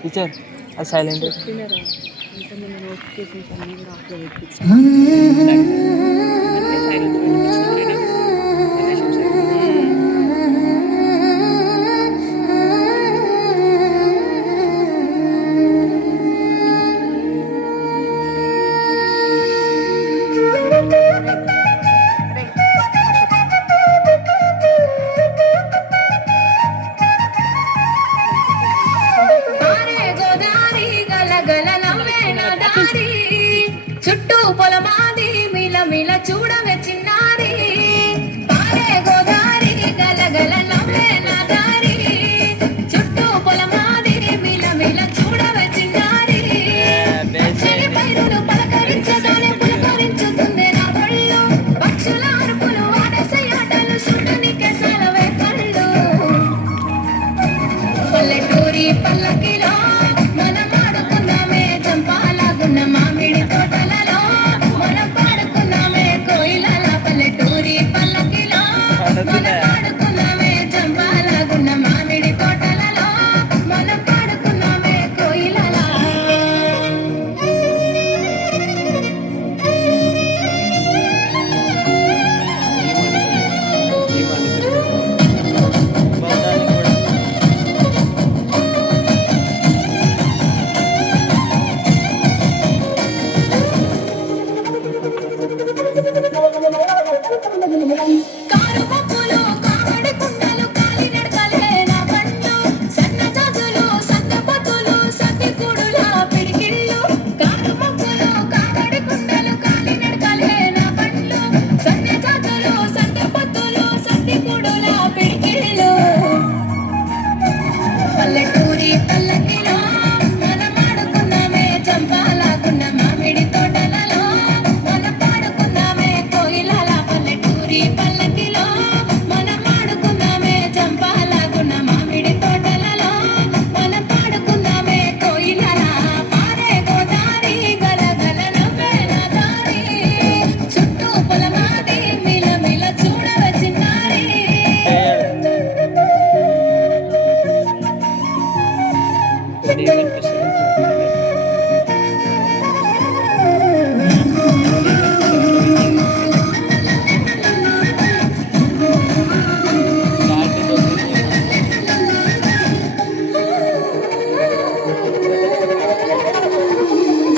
teacher అది silent చుట్టూ పొలమాది మిల మిల చూడవే చిన్నారి పారే గోదారి గలగల నవ్వే నా దారి చుట్టూ పొలమాది మిల మిల చూడవే చిన్నారి పచ్చని పైరులు పలకరించగానే పులకరించుతుంది నా ఒళ్ళు పక్షుల అరుపులు ఆడసే ఆటలు చూడనికే సెలవే కళ్ళు పల్లెటూరి పల్లకిలో మనం ఆడుకున్నామే చంపాలాగున్న మామిడి తోటలలో మనం పాడుకున్నామే కోయిలల పల్లెటూరి పల్లకిలో మనం పాడుకున్నామే చంపాలాగున్న మామిడి తోటలలో మనం పాడుకున్నామే కోయిలల కారు పప్పులు కావడి కుండలు కాలి నడకలే నా బండ్లు సన్న జాజులు సద్దపతులు సత్తికూడుల పిడికిళ్ళు కారు పప్పులు కావడి కుండలు కాలి నడకలే నా బండ్లు సన్న జాజులు సద్దపతులు సత్తికూడుల పిడికిళ్ళు పల్లెటూరి పల్లకిలో మనం ఆడుకున్నామే చంపాలాగున్న మామిడి తోటలలో మనం పాడుకున్నామే కోయిలల పల్లెటూరి పల్లకిలో మనం ఆడుకున్నామే చంపాలాగున్న మామిడి తోటలలో మనం పాడుకున్నామే కోయిలల పారే గోదారి గలగల నవ్వే నా దారి చుట్టూ పొలమాది మిల మిల చూడవే చిన్నారి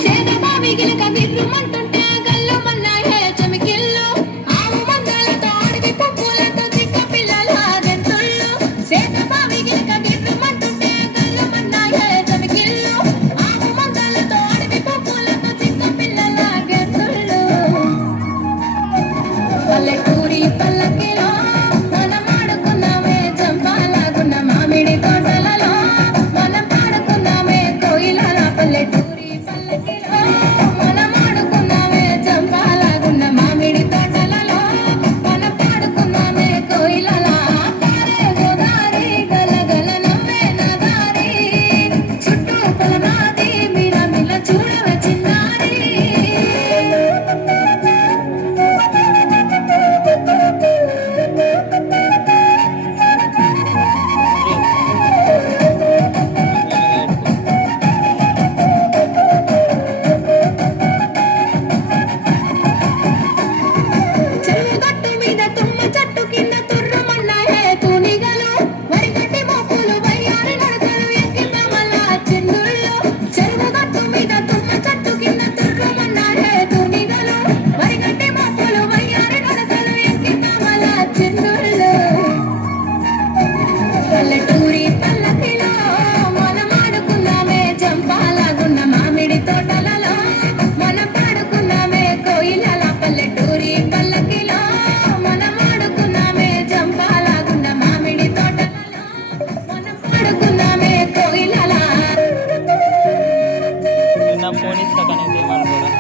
సేదబావి గిలక గిర్రుమంటుంటే గల్లుమన్నాయే చెమికిళ్ళు ఆవు మందలతో అడవి పప్పులతో చిక్క పిల్లల గెంతుళ్ళు సేదబావి గిలక గిర్రుమంటుంటే గల్లుమన్నాయే చెమికిళ్ళు ఆవు మందలతో అడవి పప్పులతో చిక్క పిల్లల గెంతుళ్ళు పల్లెటూరి పల్లకిలో మనం ఆడుకున్నామే చంపాలాగున్న మామిడి తోటలలో మనం పాడుకున్నామే కోయిలల పల్లెటూరి పల్లకిలో మనం ఆడుకున్నామే చంపాలాగున్న మామిడి తోటలలో మనం పాడుకున్నామే కోయిలల పారే గోదారి గలగల నవ్వే నా దారి చుట్టూ పొలమాది మిల మిల చూడవే చిన్నారి చెరువుగట్టు మీద తుమ్మ చెట్టు కింద తుర్రుమన్నాయే తూనిగలు వరిగడ్డి మోపులు వయ్యారి నడకలు ఎక్కితమల చిందుళ్ళు చెరువుగట్టు మీద తుమ్మ చెట్టు కింద తుర్రుమన్నాయే తూనిగలు వరిగడ్డి మోపులు వయ్యారి నడకలు ఎక్కితమల చిందుళ్ళు పల్లెటూరి పల్లకిలో మనం ఆడుకున్నామే చంపాలాగున్న మామిడి తోటలలో మనం పాడుకున్నామే కోయిలల పల్లెటూరి పల్లకిలో మనం ఆడుకున్నామే చంపాలాగున్న మామిడి తోటలలో మనం పాడుకున్నామే కోయిలల నా ఫోన్ ఇస్తా కానీ ఏమనుకోరా